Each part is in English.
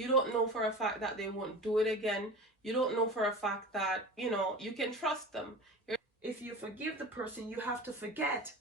You don't know for a fact that they won't do it again. You don't know for a fact that, you know, you can trust them. If you forgive the person, you have to forget.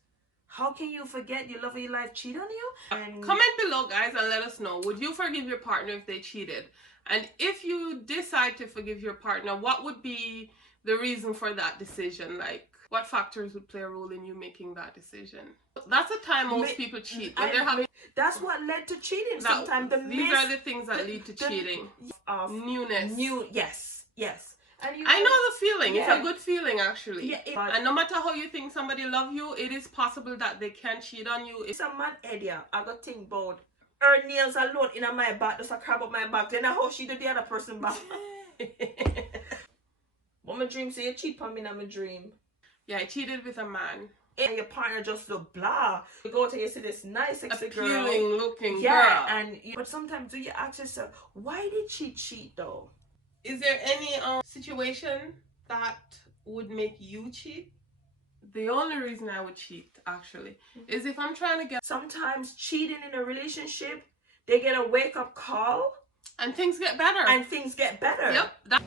How can you forget your love of your life cheat on you? And comment below, guys, and let us know. Would you forgive your partner if they cheated? And if you decide to forgive your partner, what would be the reason for that decision? Like, what factors would play a role in you making that decision? That's the time most people cheat. When they're having... That's what led to cheating. Sometimes these are the things that lead to cheating. Of newness. Yes. And I know the feeling. Yeah. It's a good feeling, actually. Yeah, and no matter how you think somebody love you, it is possible that they can cheat on you. It's a mad idea. I got think about her nails alone in my back. Just a crab up my back. Then how she do the other person back. But my dream say you cheat on me in my dream. Yeah, I cheated with a man. And your partner just look blah. You go to you see this nice sexy appealing girl. looking yeah, girl. And but sometimes do you ask yourself, why did she cheat though? Is there any situation that would make you cheat? The only reason I would cheat, actually, is if I'm trying to get... Sometimes cheating in a relationship, they get a wake-up call. And things get better. Yep.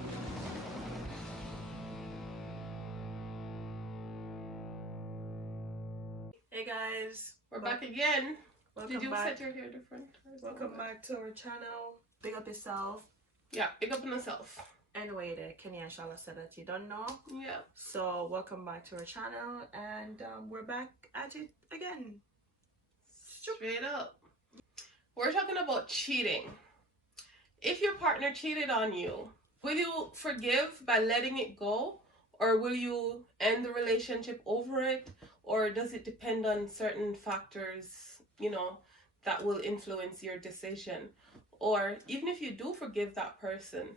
Hey guys. We're back again. Welcome Did you back. set your hair different? Welcome back to our channel. Big up yourself. Yeah, big up on yourself. Anyway, the kenni&Shella said that you don't know. Yeah. So welcome back to our channel, and we're back at it again. Straight up. We're talking about cheating. If your partner cheated on you, will you forgive by letting it go? Or will you end the relationship over it? Or does it depend on certain factors, you know, that will influence your decision? Or even if you do forgive that person,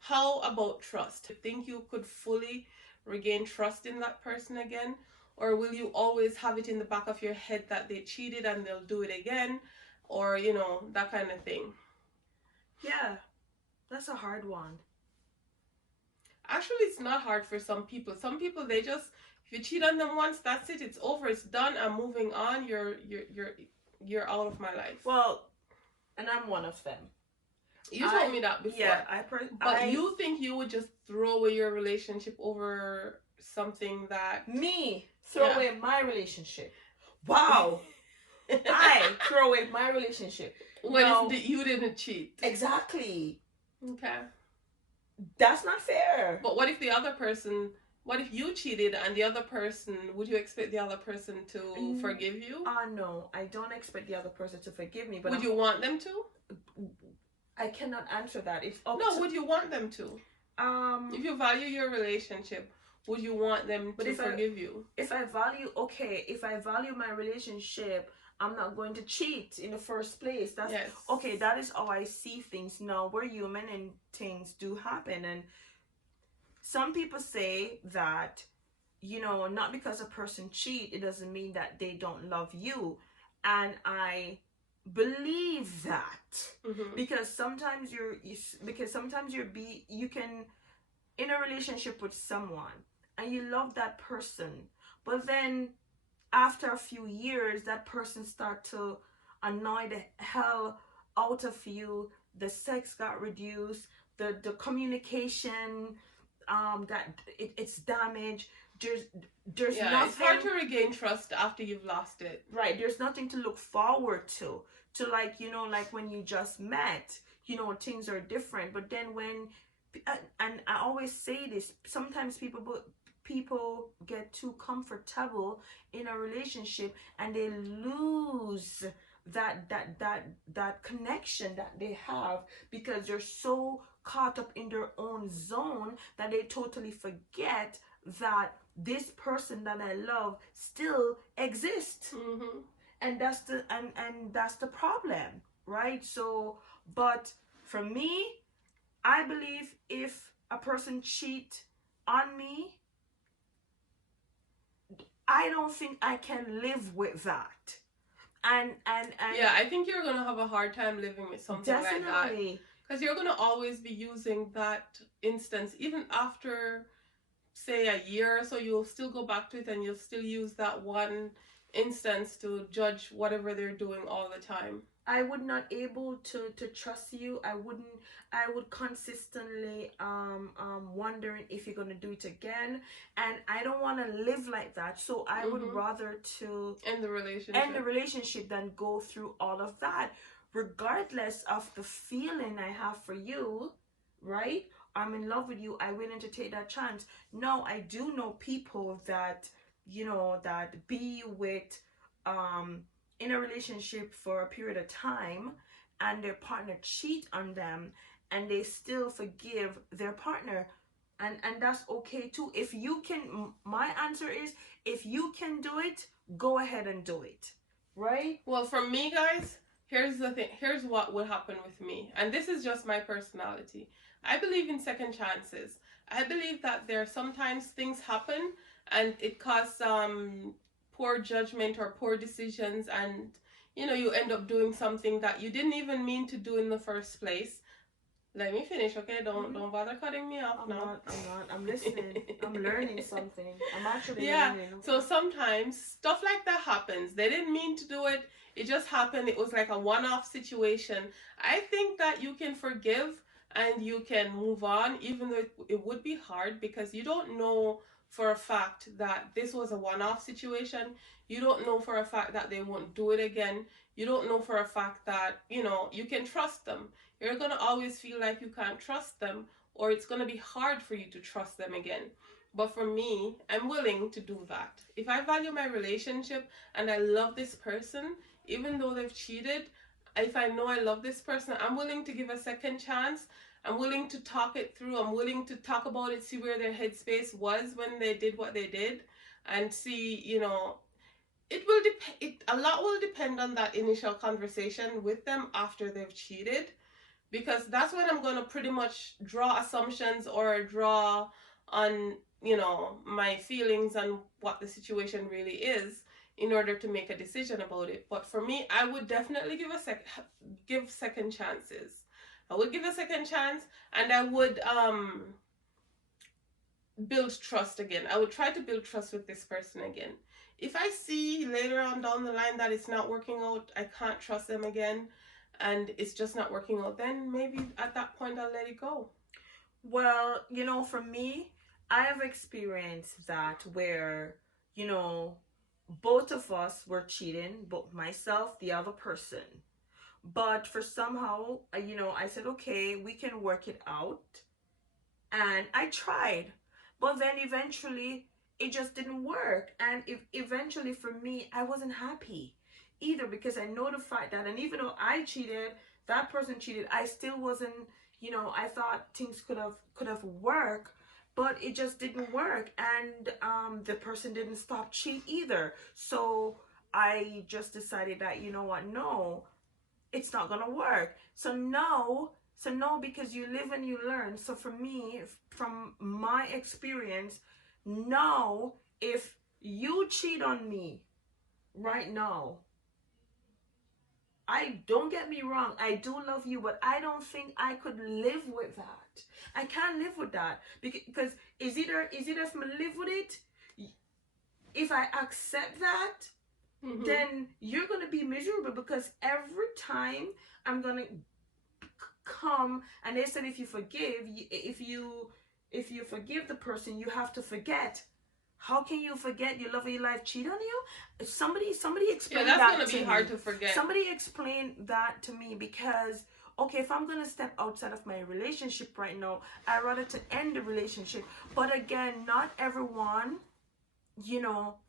how about trust? Do you think you could fully regain trust in that person again? Or will you always have it in the back of your head that they cheated and they'll do it again? Or, you know, that kind of thing. Yeah, that's a hard one. Actually, it's not hard for some people. Some people, they just, if you cheat on them once, that's it. It's over. It's done. I'm moving on. You're out of my life. Well, and I'm one of them. You told me that before. Yeah, But you think you would just throw away your relationship over something that... Me throw away my relationship. Wow. I throw away my relationship. When you didn't cheat. Exactly. Okay. That's not fair. But what if the other person... What if you cheated and the other person... Would you expect the other person to forgive you? No. I don't expect the other person to forgive me. But would you want them to? I cannot answer that. Would you want them to? If you value your relationship, would you want them to forgive you? If I value my relationship, I'm not going to cheat in the first place. That's okay. That is how I see things. Now, we're human and things do happen. And some people say that, you know, not because a person cheat, it doesn't mean that they don't love you. And I believe that because sometimes you can in a relationship with someone and you love that person, but then after a few years that person start to annoy the hell out of you. The sex got reduced, the communication it's damaged. There's nothing. It's hard to regain trust after you've lost it. Right. There's nothing to look forward to like, you know, like when you just met, you know, things are different. But then when, and I always say this, sometimes people get too comfortable in a relationship and they lose that connection that they have because they're so caught up in their own zone that they totally forget that this person that I love still exists. And that's the problem, right? So, but for me, I believe if a person cheat on me, I don't think I can live with that. And yeah, I think you're gonna have a hard time living with something like that, because you're gonna always be using that instance even after, say, a year or so. You'll still go back to it and you'll still use that one instance to judge whatever they're doing all the time. I would not able to trust you. I would consistently wondering if you're gonna do it again, and I don't want to live like that. So I would rather to end the relationship than go through all of that, regardless of the feeling I have for you, right? I'm in love with you. I willing to take that chance. No, I do know people that, that be with in a relationship for a period of time, and their partner cheat on them, and they still forgive their partner, and that's okay too. If you can, my answer is, if you can do it, go ahead and do it, right? Well, for me, guys, here's the thing. Here's what would happen with me, and this is just my personality. I believe in second chances. I believe that there are sometimes things happen, and it causes poor judgment or poor decisions, and you end up doing something that you didn't even mean to do in the first place. Let me finish, okay? Don't bother cutting me off now. I'm listening. I'm learning something. I'm actually learning. So sometimes stuff like that happens. They didn't mean to do it. It just happened. It was like a one-off situation. I think that you can forgive and you can move on, even though it would be hard, because you don't know for a fact that this was a one-off situation. You don't know for a fact that they won't do it again. You don't know for a fact that, you can trust them. You're going to always feel like you can't trust them, or it's going to be hard for you to trust them again. But for me, I'm willing to do that. If I value my relationship and I love this person, even though they've cheated, if I know I love this person, I'm willing to give a second chance. I'm willing to talk it through. I'm willing to talk about it, see where their headspace was when they did what they did, and see, it will a lot will depend on that initial conversation with them after they've cheated, because that's when I'm going to pretty much draw assumptions or draw on, my feelings and what the situation really is in order to make a decision about it. But for me, I would definitely give second chances. I would give a second chance, and I would build trust again. I would try to build trust with this person again. If I see later on down the line that it's not working out, I can't trust them again, and it's just not working out, then maybe at that point I'll let it go. Well, for me, I have experienced that where, both of us were cheating, both myself, the other person. But for somehow, I said, okay, we can work it out. And I tried. But then eventually, it just didn't work. And eventually, for me, I wasn't happy either, because I know the fact that, and even though I cheated, that person cheated, I still wasn't, I thought things could have worked, but it just didn't work. And the person didn't stop cheat either. So I just decided that, you know what, no, it's not gonna work. So no, because you live and you learn. So for me, from my experience, no, if you cheat on me right now, don't get me wrong, I do love you, but I don't think I could live with that. I can't live with that, because is either if I live with it, if I accept that, then you're gonna be miserable, because every time I'm gonna come, and they said if you forgive, if you forgive the person, you have to forget. How can you forget your love of your life cheat on you? Somebody explain that. That's gonna be hard to forget. Somebody explain that to me, because okay, if I'm gonna step outside of my relationship right now, I'd rather to end the relationship. But again, not everyone,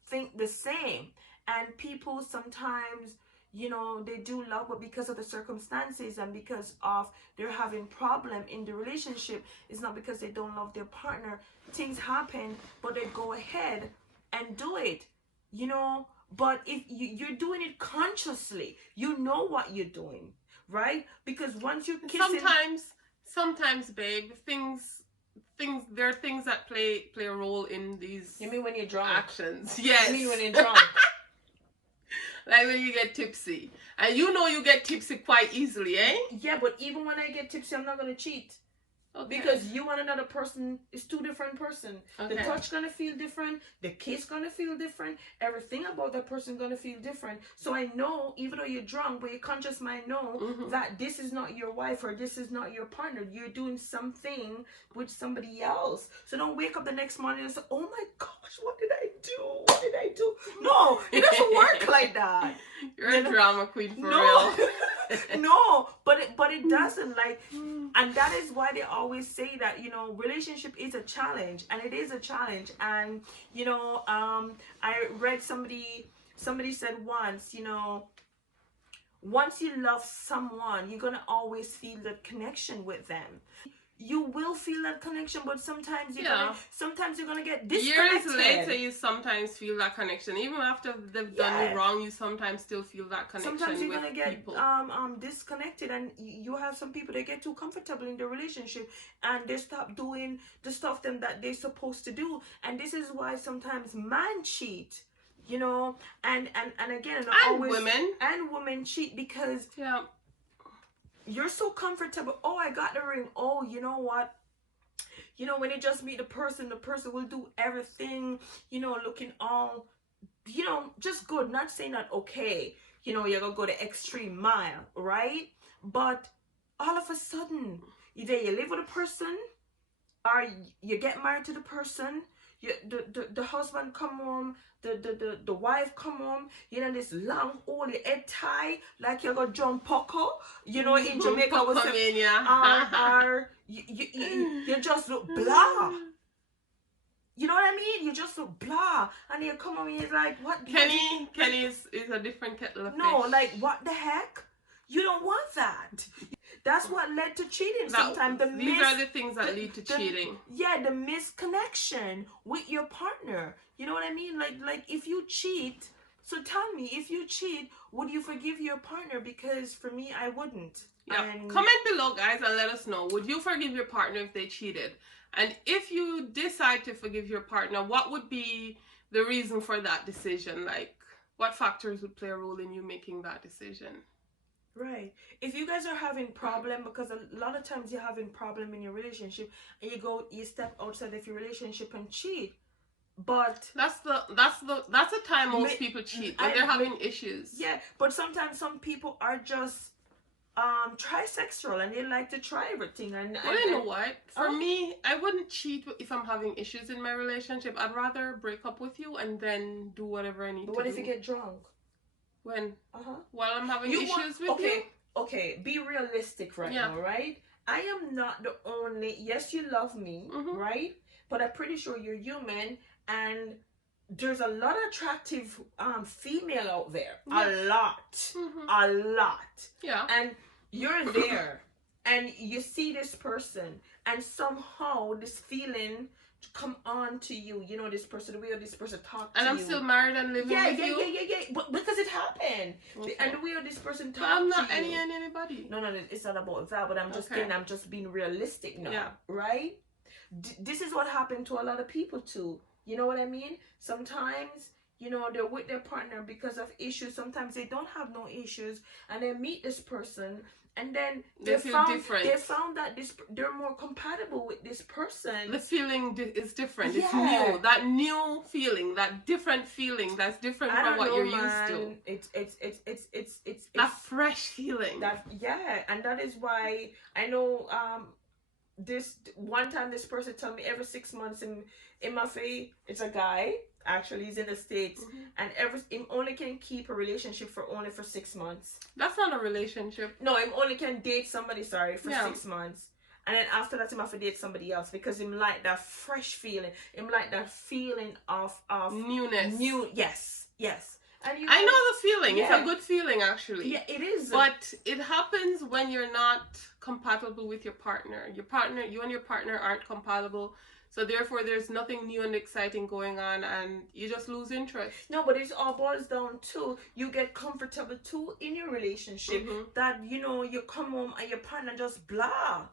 think the same. And people sometimes, they do love, but because of the circumstances and because of they're having problem in the relationship, it's not because they don't love their partner. Things happen, but they go ahead and do it, but if you're doing it consciously, you know what you're doing, right? Because once you kiss sometimes babe, there are things that play a role in these. You mean when you're drunk? Actions. Yes. You mean when you're drunk? Like when you get tipsy. And you get tipsy quite easily, eh? Yeah, but even when I get tipsy, I'm not gonna cheat. Okay. Because you and another person is two different person. Okay. The touch gonna feel different. The kiss gonna feel different. Everything about that person gonna feel different. So I know, even though you're drunk, but your conscious mind know that this is not your wife or this is not your partner. You're doing something with somebody else. So don't wake up the next morning and say, "Oh my gosh, what did I do? What did I do?" No, it doesn't work like that. You're a drama queen for No. real. No, but it doesn't, like, and that is why they always say that, you know, relationship is a challenge, and it is a challenge. And you know, I read somebody said once, you know, once you love someone, you're gonna always feel that connection with them. You will feel that connection, but sometimes you're gonna get disconnected. Years later, you sometimes feel that connection. Even after they've done you wrong, you sometimes still feel that connection. Sometimes you're with gonna get people. Disconnected, and you have some people that get too comfortable in the relationship, and they stop doing the stuff that they're supposed to do. And this is why sometimes men cheat. You know, and again, women cheat because you're so comfortable. Oh, I got the ring. Oh, you know what? You know, when you just meet the person will do everything, you know, looking all, you know, just good. Not saying that, okay, you know, you're going to go the extreme mile, right? But all of a sudden, either you live with a person or you get married to the person, the husband come home, the wife come home, you know, this long old head tie like you're gonna jump poco, you know, in Jamaica was you just look blah. You know what I mean? You just look blah, and you come home and you're like, what? Kenny is a different kettle of fish. No, like, what the heck? You don't want that. That's what led to cheating. Sometimes these are the things that lead to cheating. Yeah, the misconnection with your partner. You know what I mean? Like if you cheat, so tell me, if you cheat, would you forgive your partner? Because for me, I wouldn't. Yeah. Comment below, guys, and let us know. Would you forgive your partner if they cheated? And if you decide to forgive your partner, what would be the reason for that decision? Like, what factors would play a role in you making that decision? Right. If you guys are having problem, because a lot of times you're having problem in your relationship, and you step outside of your relationship and cheat, but that's the time most people cheat, when they're having issues. Yeah, but sometimes some people are just trisexual, and they like to try everything. And you know what? For me, I wouldn't cheat if I'm having issues in my relationship. I'd rather break up with you and then do whatever I need to do. But what if you get drunk? When? While I'm having issues with you? Okay, be realistic now, right? I am not the only, yes, you love me, right? But I'm pretty sure you're human, and there's a lot of attractive female out there. A lot. A lot. Yeah. And you're there, and you see this person, and somehow this feeling come on to you, you know, this person, the way this person talk to you. And I'm still married and living with you? Yeah. But because it happened. Okay. And the way this person talk to you. I'm not anybody. No, it's not about that, but I'm just saying, I'm just being realistic now, right? This is what happened to a lot of people too. You know what I mean? Sometimes, you know, they're with their partner because of issues. Sometimes they don't have no issues, and they meet this person, and then they found that they're more compatible with this person. The feeling is different. It's new. That new feeling, that different feeling, that's different from what you're used to. It's that fresh feeling. And that is why I know this one time this person told me every 6 months in my face, it's a guy. Actually, he's in the States, and him only can keep a relationship for 6 months. That's not a relationship. No, him only can date somebody, for 6 months. And then after that, him have to date somebody else, because him like that fresh feeling. Him like that feeling of newness. Yes. And I know the feeling. It's a good feeling, actually. Yeah, it is. But it happens when you're not compatible with your partner. You and your partner aren't compatible. So therefore, there's nothing new and exciting going on, and you just lose interest. No, but it all boils down to you get comfortable too in your relationship. That, you know, you come home and your partner just blah.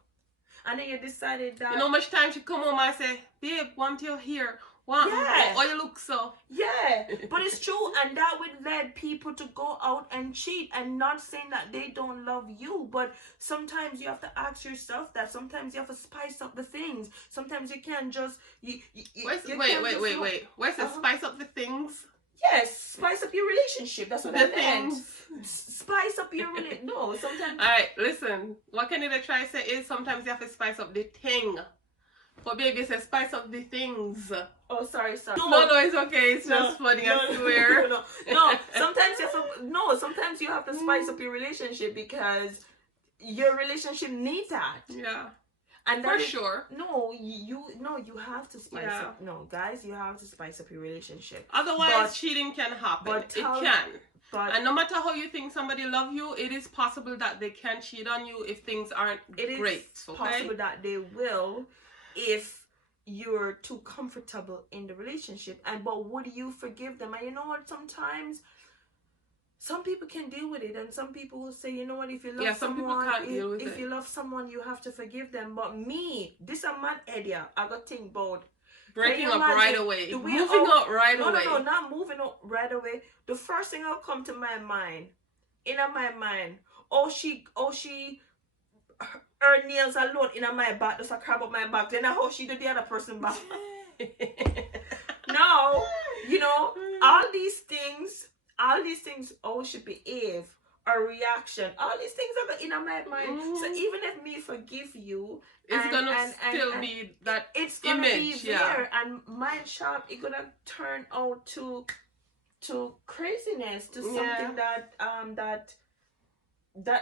And then you decided that... You know, much time she come home and say, babe, want you here. Yeah. Oh, you look so. Yeah, but it's true, and that would lead people to go out and cheat. And not saying that they don't love you, but sometimes you have to ask yourself that. Sometimes you have to spice up the things. Sometimes you can't just wait. Where's the spice up the things? Yes, spice up your relationship. That's what I meant. Spice up your relationship. No, sometimes. All right, listen. What can I try to say is sometimes you have to spice up the thing. But baby says spice up the things. Oh, sorry. No, it's okay. It's just funny. I swear. No. Sometimes you have to spice up your relationship because your relationship needs that. Yeah. And for sure. No, you have to spice up. No, guys, you have to spice up your relationship. Otherwise, cheating can happen. It can. And no matter how you think somebody love you, it is possible that they can cheat on you if things aren't great. It is possible that they will if you're too comfortable in the relationship. But would you forgive them? And you know what? Sometimes some people can deal with it, and some people will say, you know what, if you love someone, if you love someone, you have to forgive them. But me, this a mad idea. I got think about breaking up right away, moving up right away. No, not moving up right away. The first thing that'll come to my mind, her nails alone in my back, just a crab up my back. Then how she do the other person back? No, you know, all these things, oh, should behave, a reaction. All these things are in my mind. So even if me forgive you, it's gonna still be that it's gonna image, be there, and my shop it's gonna turn out to craziness, to something that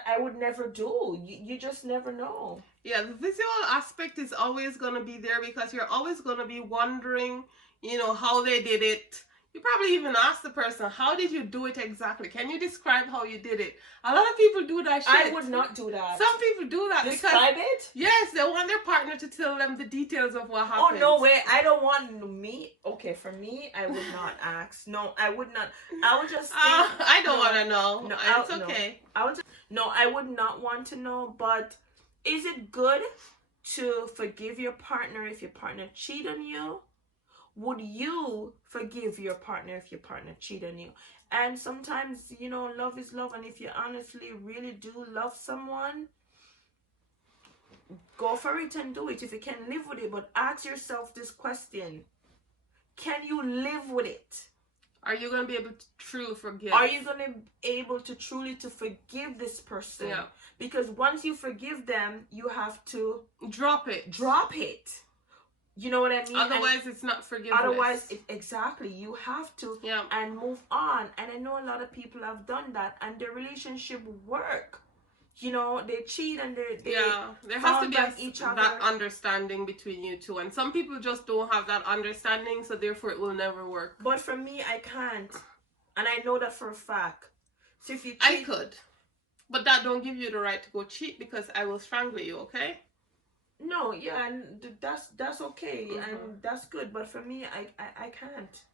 I would never do. You just never know. Yeah, the visual aspect is always going to be there because you're always going to be wondering, you know, how they did it. You probably even ask the person, how did you do it exactly? Can you describe how you did it? A lot of people do that shit. I would not do that. Some people do that. Describe it? Yes, they want their partner to tell them the details of what happened. Oh, no way. I don't want me. Okay, for me, I would not ask. No, I would not. I would just think, I don't want to know. No, it's okay. I would not want to know, but is it good to forgive your partner if your partner cheat on you? Would you forgive your partner if your partner cheat on you? And sometimes, you know, love is love. And if you honestly really do love someone, go for it and do it if you can live with it. But ask yourself this question. Can you live with it? Are you going to be able to truly forgive? Are you going to be able to truly to forgive this person? Yeah. Because once you forgive them, you have to drop it. You know what I mean? Otherwise, it's not forgiveness. Otherwise, exactly. You have to and move on. And I know a lot of people have done that, and their relationship work. You know, they cheat and they there has to be that understanding between you two. And some people just don't have that understanding, so therefore it will never work. But for me, I can't. And I know that for a fact. So if you cheat... I could. But that don't give you the right to go cheat because I will strangle you, okay? No, yeah, and that's okay, and that's good. But for me, I can't.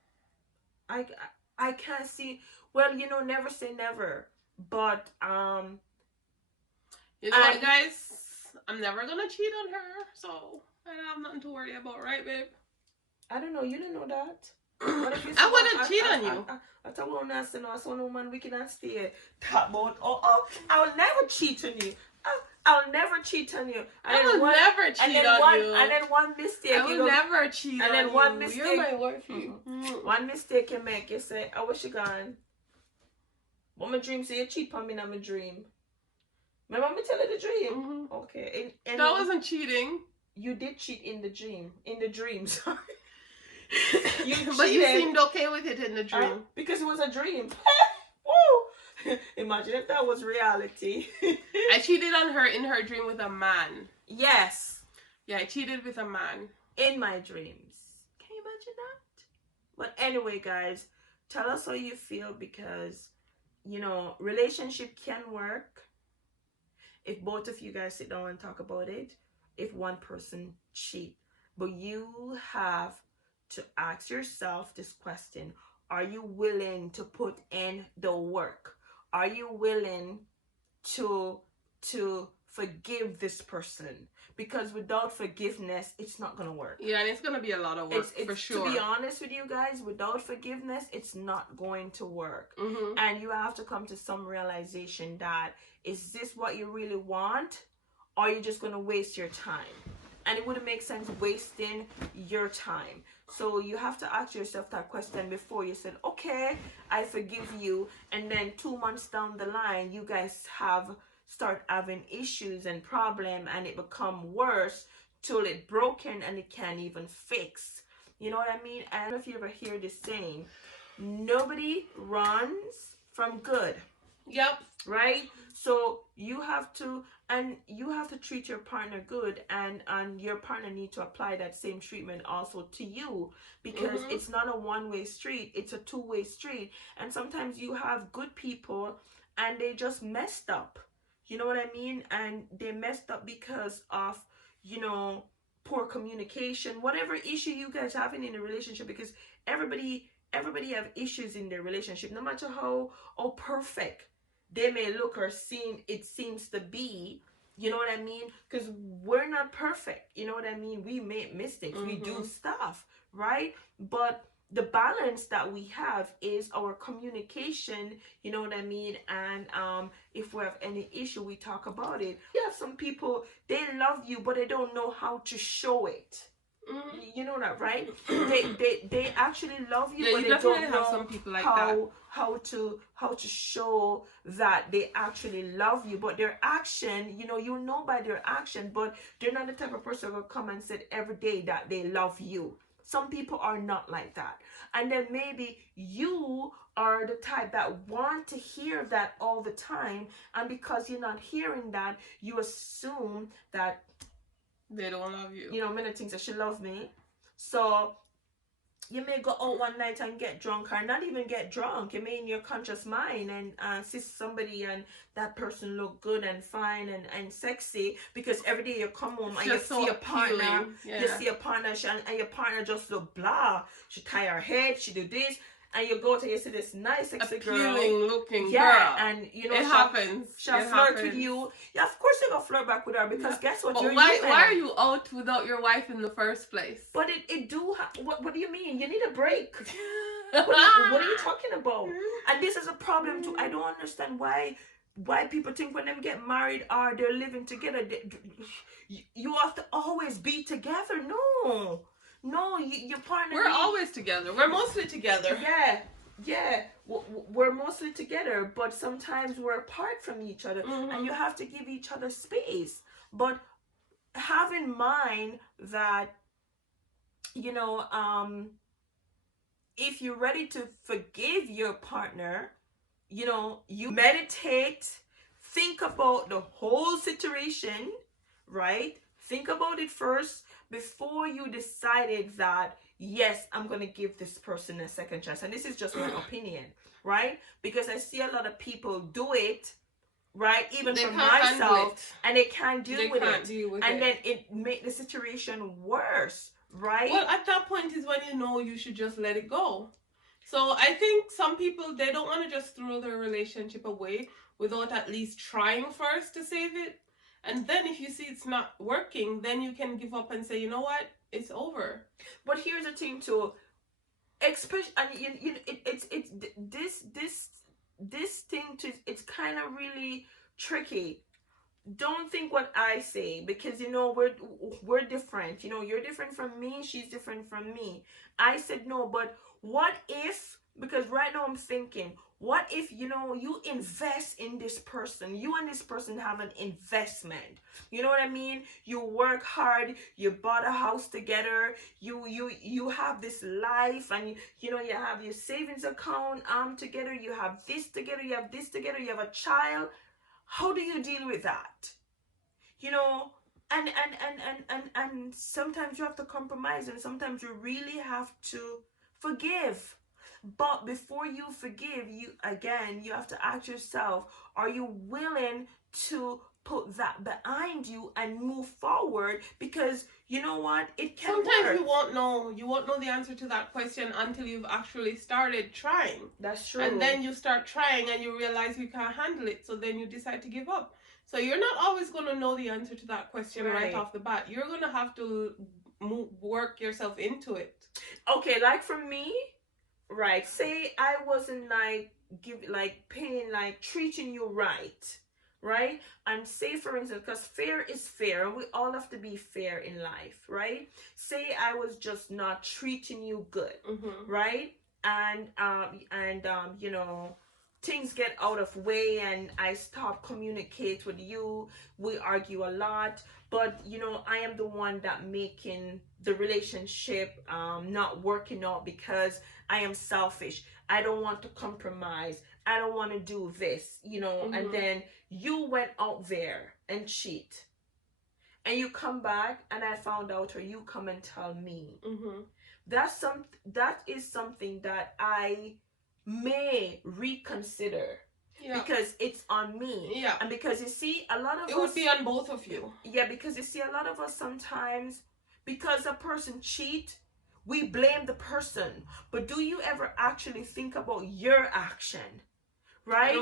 I can't see. Well, you know, never say never. But you know what, guys? I'm never gonna cheat on her, so I don't have nothing to worry about, right, babe? I don't know. You didn't know that. What if I wouldn't cheat on you. I thought we were not saying, I saw no man wicked and stay. Talk about, I will never cheat on you. I'll never cheat on you. I will never cheat on you. And then one mistake. I will never cheat on you. And then one mistake. You're my wifey. One mistake you make, you say, I wish you gone. But my dream say you cheat on me in my dream. Remember me tell you the dream? Okay. And that wasn't cheating. You did cheat in the dream. In the dream, sorry. But you seemed okay with it in the dream. Because it was a dream. Woo! Imagine if that was reality. I cheated on her in her dream with a man. Yes. Yeah, I cheated with a man. In my dreams. Can you imagine that? But anyway, guys, tell us how you feel because, you know, relationship can work if both of you guys sit down and talk about it. If one person cheat. But you have to ask yourself this question. Are you willing to put in the work? Are you willing to forgive this person, because without forgiveness, it's not gonna work. Yeah, and it's gonna be a lot of work, for sure. To be honest with you guys, without forgiveness, it's not going to work. Mm-hmm. And you have to come to some realization that, is this what you really want, or are you just gonna waste your time? And it wouldn't make sense wasting your time. So you have to ask yourself that question before you said, okay, I forgive you, and then 2 months down the line, you guys start having issues and problem, and it become worse till it broken and it can't even fix. You know what I mean? I don't know if you ever hear this saying, nobody runs from good. Yep. Right? So you have to treat your partner good, and your partner need to apply that same treatment also to you, because it's not a one-way street, it's a two-way street. And sometimes you have good people and they just messed up. You know what I mean? And they messed up because of, poor communication, whatever issue you guys having in a relationship, because everybody have issues in their relationship, no matter how perfect they may look or seems to be. You know what I mean? Because we're not perfect. You know what I mean? We make mistakes. We do stuff, right? But the balance that we have is our communication. You know what I mean? And if we have any issue, we talk about it. You have some people, they love you, but they don't know how to show it. You know that, right? They actually love you, but they don't know some people like how to show that they actually love you. But their action, you know by their action, but they're not the type of person who will come and say every day that they love you. Some people are not like that. And then maybe you are the type that want to hear that all the time, and because you're not hearing that, you assume that they don't love you. Many things that she loves me. So you may go out one night and get drunk, or not even get drunk. You may in your conscious mind and see somebody and that person look good and fine and sexy, because every day you come home and you see a partner, you see a partner and your partner just look blah. She tie her head, she do this. And you go to, you see this nice, sexy appealing girl, looking girl, and it happens. She'll flirt with you. Yeah, of course you're gonna flirt back with her, because guess what? But why are you out without your wife in the first place? But it do. What do you mean? You need a break. what are you talking about? And this is a problem too. I don't understand why people think when them get married or they're living together, you have to always be together. No, your partner. We're always together. We're mostly together. Yeah. We're mostly together, but sometimes we're apart from each other, and you have to give each other space. But have in mind that, if you're ready to forgive your partner, you meditate, think about the whole situation, right? Think about it first before you decided that, yes, I'm going to give this person a second chance. And this is just my opinion, right? Because I see a lot of people do it, right? Even for myself, and they can't deal with it. And then it make the situation worse, right? Well, at that point is when you should just let it go. So I think some people, they don't want to just throw their relationship away without at least trying first to save it. And then if you see it's not working, then you can give up and say, you know what, it's over. But here's the thing too, especially, and it's this thing too, it's kind of really tricky. Don't think what I say, because we're different. You're different from me, she's different from me. I said no, but what if, because right now I'm thinking, what if you invest in this person, you and this person have an investment, you know what I mean? You work hard, you bought a house together, you have this life, and you have your savings account together, you have this together, you have this together, you have a child. How do you deal with that? And sometimes you have to compromise, and sometimes you really have to forgive. But before you forgive, you have to ask yourself, are you willing to put that behind you and move forward? Because you know what, it can sometimes work. you won't know the answer to that question until you've actually started trying. That's true. And then you start trying and you realize you can't handle it, so then you decide to give up. So you're not always going to know the answer to that question right Right. off the bat. You're going to have to work yourself into it. Okay, like for me, right? Say I wasn't treating you right, right? And say for instance, because fair is fair, and we all have to be fair in life, right? Say I was just not treating you good, right? And you know, things get out of way and I stop communicate with you. We argue a lot, but you know, I am the one that making the relationship not working out because I am selfish. I don't want to compromise. I don't want to do this, you know. And then you went out there and cheat, and you come back and I found out, or you come and tell me. That is something that I may reconsider. Yeah. Because it's on me. Yeah. And because you see, a lot of it would be on both of you. Yeah, because you see, a lot of us sometimes, because a person cheat, we blame the person. But do you ever actually think about your action? Right?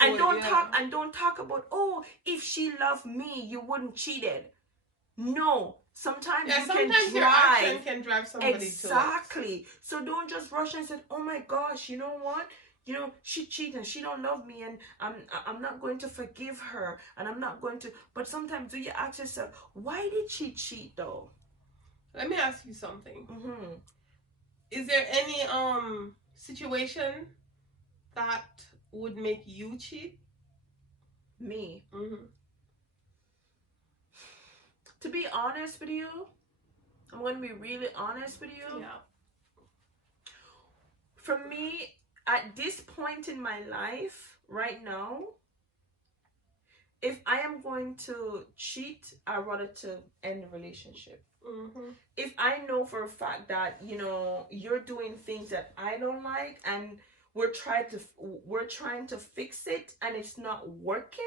And don't talk about, oh, if she loved me, you wouldn't cheated. No. Sometimes your action can drive somebody to it. Exactly. So don't just rush and say, oh my gosh, you know what? You know, she cheated, she don't love me, and I'm not going to forgive her, and I'm not going to. But sometimes, do you ask yourself, why did she cheat though? Let me ask you something. Is there any situation that would make you cheat? Me. To be honest with you, I'm going to be really honest with you. Yeah. For me, at this point in my life, right now, if I am going to cheat, I'd rather to end the relationship. If I know for a fact that, you know, you're doing things that I don't like, and we're trying to fix it and it's not working,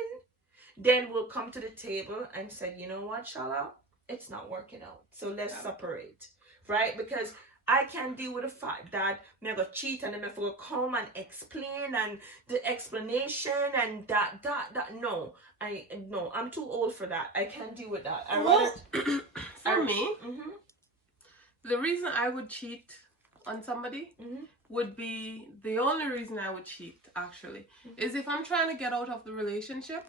then we'll come to the table and say, you know what, Shella, it's not working out. So let's separate, right? Because I can't deal with the fact that I'm going to cheat and then I'm going to come and explain, and the explanation and that. No, I'm too old for that. I can't deal with that. For me, the reason I would cheat on somebody would be, the only reason I would cheat actually is if I'm trying to get out of the relationship.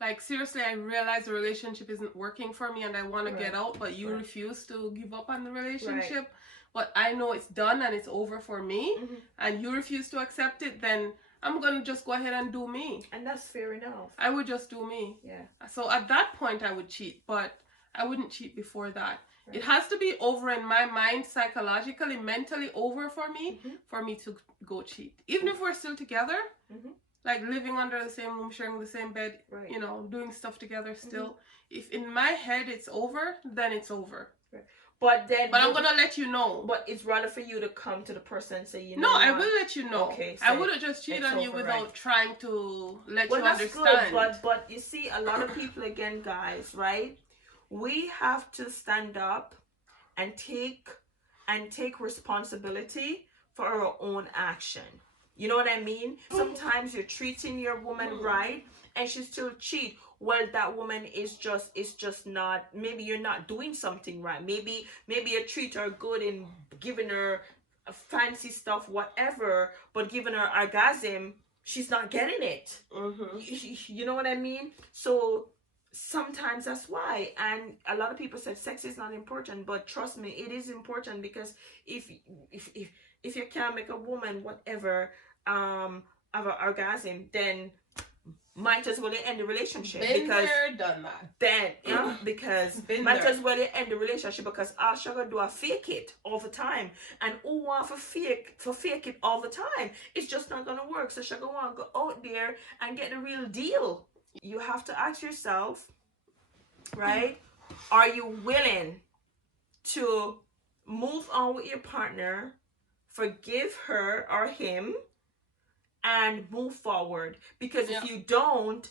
Like, seriously, I realize the relationship isn't working for me and I want to get out, but you refuse to give up on the relationship. But I know it's done and it's over for me, and you refuse to accept it, then I'm going to just go ahead and do me. And that's fair enough. I would just do me. Yeah. So at that point, I would cheat, but I wouldn't cheat before that. It has to be over in my mind, psychologically, mentally over for me to go cheat. Even if we're still together. Like living under the same room, sharing the same bed, you know, doing stuff together still. If in my head it's over, then it's over. But I'm going to let you know. But it's rather for you to come to the person and say, you know. No, I will let you know. Okay, so I wouldn't just cheat on you without trying to let you understand. Good, but you see, a lot of people, again, guys, right? We have to stand up and take responsibility for our own action. You know what I mean? Sometimes you're treating your woman right and she still cheat. Well, that woman is just not, maybe you're not doing something right. Maybe you treat her good in giving her fancy stuff, whatever, but giving her orgasm, she's not getting it. You know what I mean? So sometimes that's why. And a lot of people said sex is not important, but trust me, it is important, because if you can't make a woman whatever have an orgasm, then might as well end the relationship. Been there, done that. Then because might as well end the relationship, because all she gonna do is fake it all the time. And who want to fake it all the time? It's just not gonna work. So she gonna want to go out there and get the real deal. You have to ask yourself, right? Are you willing to move on with your partner, forgive her or him, and move forward? Because if you don't,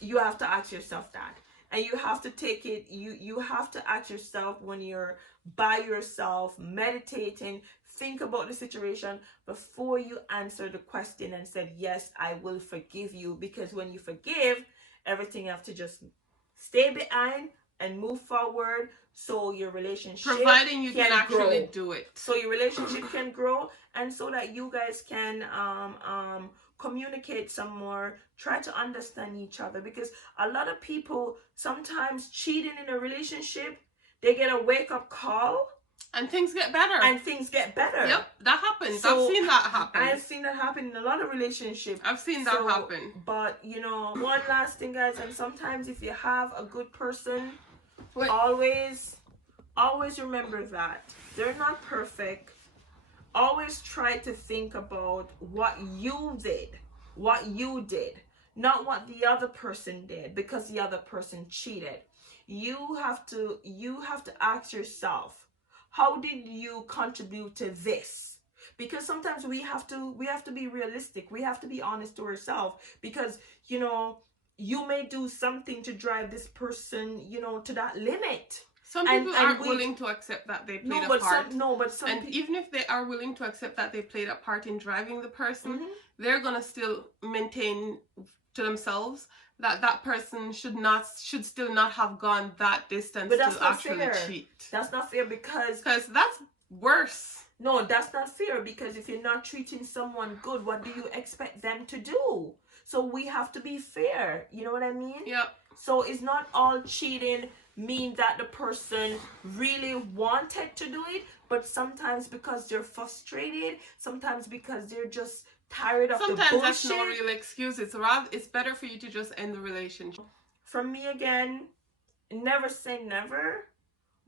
you have to ask yourself that. And you have to take it, you have to ask yourself when you're by yourself, meditating, think about the situation before you answer the question and said, yes, I will forgive you. Because when you forgive, everything you have to just stay behind and move forward, so your relationship, providing you can actually grow. do it, so your relationship can grow, and so that you guys can communicate some more, try to understand each other. Because a lot of people, sometimes cheating in a relationship, they get a wake-up call and things get better. Yep, that happens. So, I've seen that happen. I've seen that happen in a lot of relationships. I've seen that happen. But you know, one last thing, guys, and sometimes if you have a good person, always remember that they're not perfect. Always try to think about what you did, not what the other person did, because the other person cheated. You have to ask yourself, how did you contribute to this? Because sometimes we have to be realistic. We have to be honest to ourselves, because you know, you may do something to drive this person, you know, to that limit. Some people aren't willing to accept that they played a part. And even if they are willing to accept that they played a part in driving the person, they're gonna still maintain to themselves that that person should still not have gone that distance to actually cheat. That's not fair, because that's worse. No, that's not fair, because if you're not treating someone good, what do you expect them to do? So we have to be fair. You know what I mean? Yeah. So it's not all cheating mean that the person really wanted to do it, but sometimes because they're frustrated, sometimes because they're just tired of the bullshit. Sometimes that's no real excuse. It's better for you to just end the relationship. From me, again, never say never,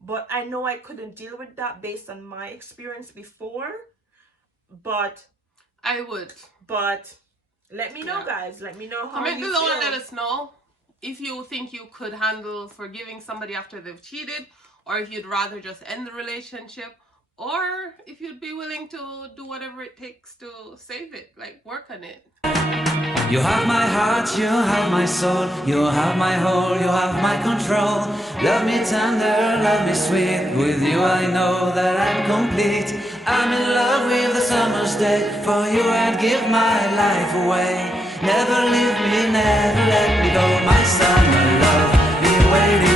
but I know I couldn't deal with that based on my experience before, but I would. But let me know, guys. Let me know how comment you below feel. and let us know if you think you could handle forgiving somebody after they've cheated, or if you'd rather just end the relationship, or if you'd be willing to do whatever it takes to save it, like work on it. You have my heart, you have my soul, you have my whole, you have my control. Love me tender, love me sweet, with you I know that I'm complete. I'm in love with the summer's day, for you I'd give my life away. Never leave me, never let me go, my summer love, be waiting.